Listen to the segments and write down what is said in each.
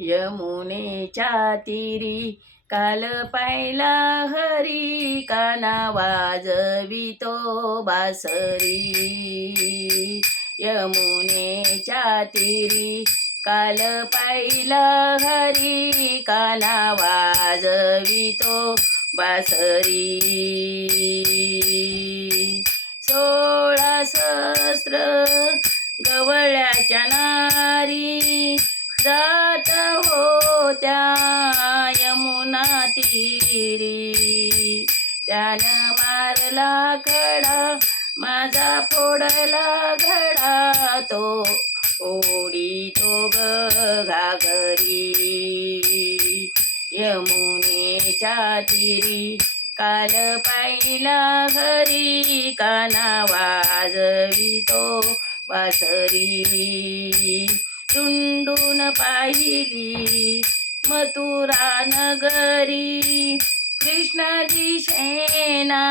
यमुनेच्या तीरी काल पाहिला हरी, काना वाजवितो बासरी. यमुनेच्या तीरी काल पाहिला हरी, काना वाजवितो बासरी. 16 सहस्र गवळ्याच्या नारी, जात होत्या यमुना तीरी. त्यानं मारला खडा, माझा फोडला घडा, तो ओढीतो ग घागरी. यमुनेच्या तीरी काल पाहिला हरी, काना वाजवितो बासरी. टुंडून पाहिली मथुरा नगरी, कृष्ण दिसेना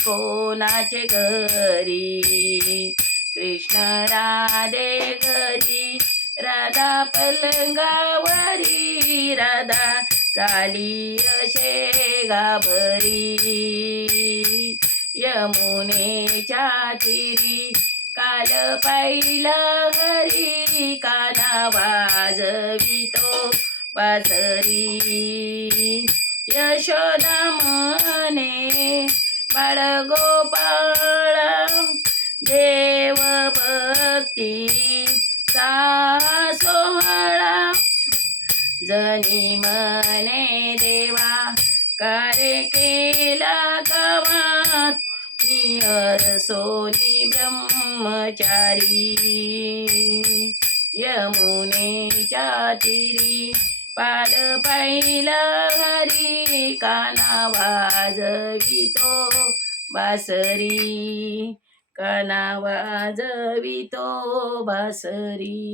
कोणाचे घरी. कृष्ण राधे घरी, राधा पलंगावरी, राधा झाली अशे घाबरी. यमुनेच्या तीरी काल पाहिला हरी, काना वाजवितो बासरी. यशोदा म्हणे बाळ गोपाळा, देव भक्ती चा सोहळा. जनी म्हणे देवा कार्य केला गावात, सोनी ब्रह्मचारी. यमुनेच्या तीरी पाल पाहिला हरी, काना वाजवितो बासरी. काना वाजवितो बासरी.